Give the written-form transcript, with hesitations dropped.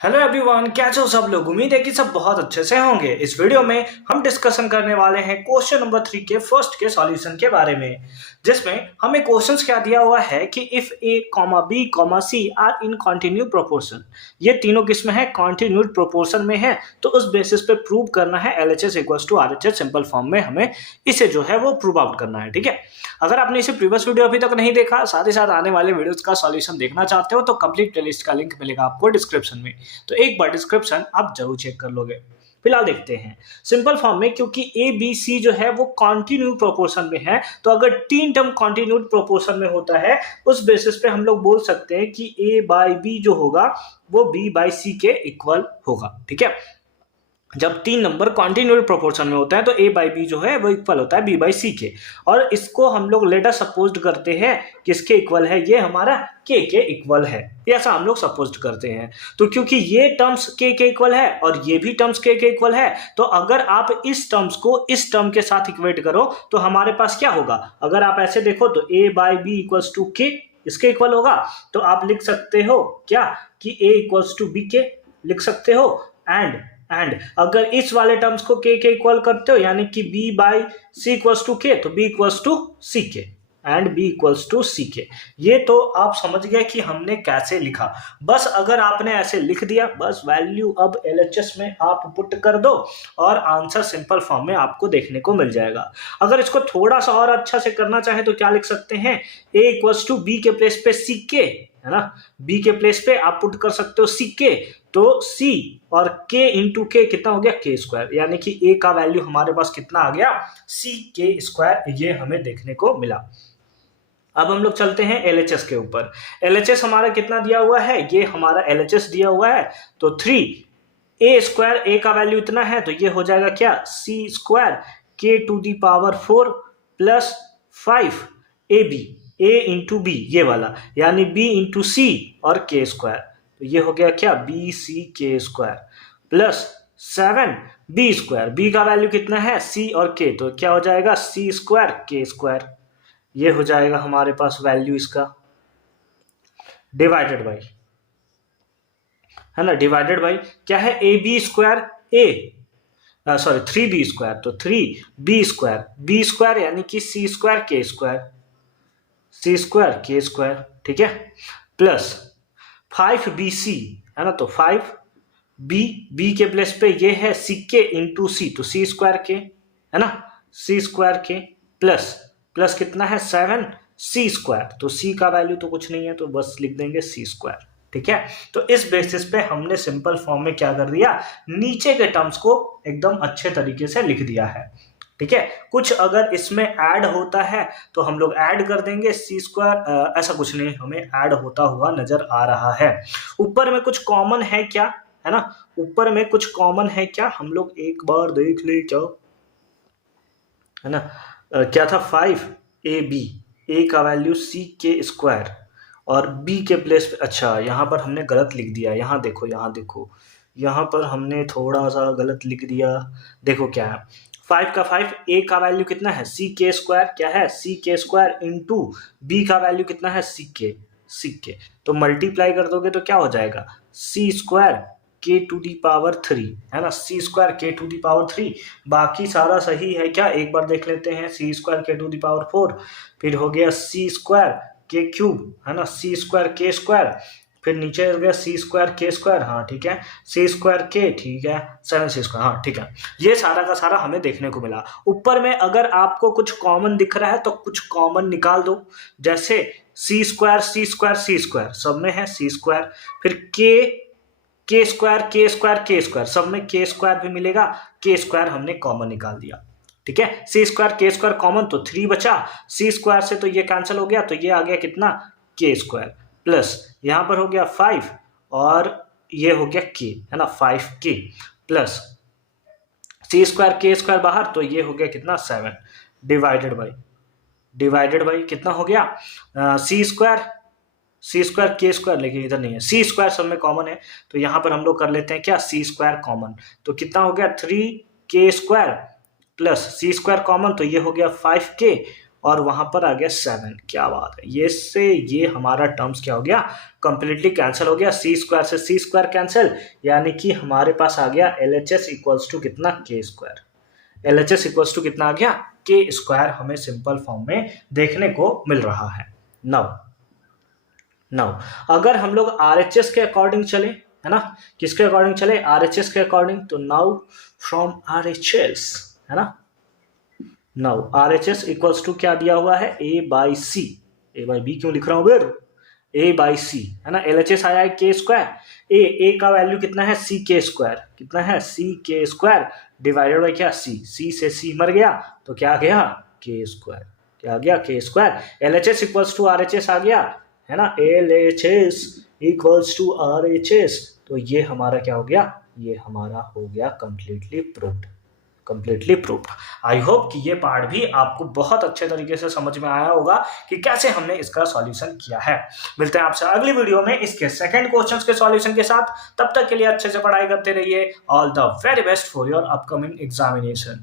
Hello everyone, कैसे हो सब लोग। उम्मीद है कि सब बहुत अच्छे से होंगे। इस वीडियो में हम डिस्कशन करने वाले हैं क्वेश्चन नंबर 3 के फर्स्ट के सॉल्यूशन के बारे में, जिसमें हमें क्वेश्चंस क्या दिया हुआ है कि if A comma B comma C are in continue proportion, ये तीनों किस में है, कॉन्टिन्यूड प्रोपोर्शन में है। तो उस बेसिस पे प्रूव करना है LHS equals to RHS simple form में, हमें इसे जो है वो प्रूव आउट करना है। ठीक है, अगर आपने इसे प्रीवियस वीडियो अभी तक नहीं देखा, साथ ही साथ आने वाले वीडियोस का सॉल्यूशन देखना चाहते हो, तो कंप्लीट प्लेलिस्ट का लिंक मिलेगा आपको डिस्क्रिप्शन में, तो एक बार डिस्क्रिप्शन आप जरूर चेक कर लोगे। फिलहाल देखते हैं सिंपल फॉर्म में, क्योंकि ए बी सी जो है वो कॉन्टिन्यू प्रोपोर्शन में है, तो अगर तीन टर्म कॉन्टिन्यूड प्रोपोर्शन में होता है, उस बेसिस पे हम लोग बोल सकते हैं कि ए बाई बी जो होगा वो बी बाई सी के इक्वल होगा। ठीक है, जब तीन नंबर कॉन्टिन्यूड प्रोपोर्शन में होता है तो ए बाई बी जो है वो इक्वल होता है बी बाई सी के, और इसको हम लोग लेटर सपोज करते हैं किसके इक्वल है, ये हमारा के इक्वल है, ऐसा हम लोग सपोज करते हैं। तो क्योंकि ये टर्म्स के इक्वल है और ये भी टर्म्स के इक्वल है, तो अगर आप इस टर्म्स को इस टर्म के साथ इक्वेट करो तो हमारे पास क्या होगा, अगर आप ऐसे देखो तो ए बाई बी इक्वल्स टू के इसके इक्वल होगा, तो आप लिख सकते हो क्या कि ए इक्वल्स टू बी के लिख सकते हो। एंड अगर इस वाले टर्म्स को के इक्वल करते हो, यानी कि b by C equals to K, तो b equals to C K and b equals to C K. ये तो आप समझ गए कि हमने कैसे लिखा। बस अगर आपने ऐसे लिख दिया, बस वैल्यू अब LHS में आप पुट कर दो और आंसर सिंपल फॉर्म में आपको देखने को मिल जाएगा। अगर इसको थोड़ा सा और अच्छा से करना चाहे तो क्या लिख सकते हैं, a इक्वल्स टू बी के प्लेस पे सी के, है ना, b के प्लेस पे आप पुट कर सकते हो सी के, तो c और k इंटू के कितना हो गया, के स्क्वायर, यानी कि a का वैल्यू हमारे पास कितना आ गया, c के स्क्वायर, ये हमें देखने को मिला। अब हम लोग चलते हैं LHS के ऊपर। LHS हमारा कितना दिया हुआ है, ये हमारा LHS दिया हुआ है, तो 3 a स्क्वायर, a का वैल्यू इतना है, तो ये हो जाएगा क्या, c square k to the power 4 plus 5 ab, a into B ये वाला, यानी b इंटू सी और k स्क्वायर, तो ये हो गया क्या, B C K square plus 7 B square, B का वैल्यू कितना है, सी और के, तो क्या हो जाएगा सी स्क्वायर के स्क्वायर, ये हो जाएगा हमारे पास वैल्यू इसका, डिवाइडेड बाई, है ना, डिवाइडेड बाई क्या है, A B square A, sorry 3b square, तो 3b स्क्वायर यानी कि C square K square, C square K square, ठीक है, प्लस 5bc, है ना, तो 5b के प्लेस पे ये है सी के इंटू सी, तो सी स्क्वायर के, है ना, सी स्क्वायर के प्लस कितना है 7c स्क्वायर, तो c का वैल्यू तो कुछ नहीं है, तो बस लिख देंगे c स्क्वायर। ठीक है, तो इस बेसिस पे हमने सिंपल फॉर्म में क्या कर दिया, नीचे के टर्म्स को एकदम अच्छे तरीके से लिख दिया है। ठीक है, कुछ अगर इसमें ऐड होता है तो हम लोग ऐड कर देंगे सी स्क्वायर, ऐसा कुछ नहीं हमें ऐड होता हुआ नजर आ रहा है। ऊपर में कुछ कॉमन है क्या, है ना, ऊपर में कुछ कॉमन है क्या, हम लोग एक बार देख ले क्या, है ना, क्या था 5ab, a का वैल्यू c के स्क्वायर और b के प्लेस पे, अच्छा यहाँ पर हमने गलत लिख दिया, यहाँ देखो यहाँ पर हमने थोड़ा सा गलत लिख दिया। देखो क्या है, 5 का 5, a का वैल्यू कितना है c के स्क्वायर, क्या है c के स्क्वायर इंटू b का वैल्यू कितना है c के, तो मल्टीप्लाई कर दोगे तो क्या हो जाएगा, c स्क्वायर के टू दी पावर 3, है ना, सी स्क्वायर के टू दी पावर 3, बाकी सारा सही है क्या, एक बार देख लेते हैं, सी स्क्वायर के टू दी पावर 4, फिर हो गया सी स्क्वायर के क्यूब, है ना, सी स्क्वायर के स्क्वायर, फिर नीचे हो गया सी स्क्वायर के स्क्वायर, हाँ ठीक है, सी स्क्वायर के, ठीक है, 7c स्क्वायर, हाँ ठीक है, ये सारा का सारा हमें देखने को मिला। ऊपर में अगर आपको कुछ कॉमन दिख रहा है तो कुछ कॉमन निकाल दो, जैसे सी स्क्वायर सब में है सी स्क्वायर, फिर के स्क्वायर सब में के स्क्वायर भी मिलेगा, के स्क्वायर हमने कॉमन निकाल दिया। ठीक है, सी स्क्वायर के स्क्वायर कॉमन, तो 3 बचा, सी स्क्वायर से तो ये कैंसिल हो गया, तो ये आ गया कितना, के स्क्वायर, प्लस यहाँ पर हो गया 5 और ये हो गया के, है ना, 5k प्लस सी स्क्वायर के स्क्वायर बाहर, तो ये हो गया कितना 7, डिवाइडेड बाई कितना हो गया, सी स्क्वायर के स्क्वायर, लेकिन इधर नहीं है, सी स्क्वायर सब में कॉमन है, तो यहाँ पर हम लोग कर लेते हैं क्या, सी स्क्वायर कॉमन, तो कितना हो गया 3k स्क्वायर प्लस सी स्क्वायर कॉमन, तो ये हो गया 5k और वहां पर आ गया 7। क्या बात है, ये से ये हमारा टर्म्स क्या हो गया, कंप्लीटली कैंसिल हो गया। सी स्क्वायर से सी स्क्वायर कैंसिल, यानी कि हमारे पास आ गया LHS इक्वल्स टू कितना, के स्क्वायर। LHS इक्वल्स टू कितना आ गया, के स्क्वायर हमें सिंपल फॉर्म में देखने को मिल रहा है। नाउ अगर हम लोग RHS के अकॉर्डिंग चले, है ना, किसके अकॉर्डिंग चले, RHS के अकॉर्डिंग, तो नाउ फ्रॉम RHS, है ना, नाउ RHS इक्वल्स टू क्या दिया हुआ है, A/C। A/B क्यों लिख रहा हूं फिर, A/C, है ना। LHS आया है के स्क्वायर, ए का वैल्यू कितना है, सी के स्क्वायर, कितना है, सी के स्क्वायर डिवाइडेड बाई क्या, सी से सी मर गया तो क्या आ गया, के स्क्वायर, क्या आ गया, K square. LHS equals to RHS आ गया, है ना, LHS इक्वल्स टू RHS, तो ये हमारा क्या हो गया, ये हमारा हो गया कंप्लीटली प्रूव्ड। आई होप कि ये पार्ट भी आपको बहुत अच्छे तरीके से समझ में आया होगा कि कैसे हमने इसका सॉल्यूशन किया है। मिलते हैं आपसे अगली वीडियो में इसके सेकंड क्वेश्चंस के सॉल्यूशन के साथ। तब तक के लिए अच्छे से पढ़ाई करते रहिए। All the very best for your upcoming examination.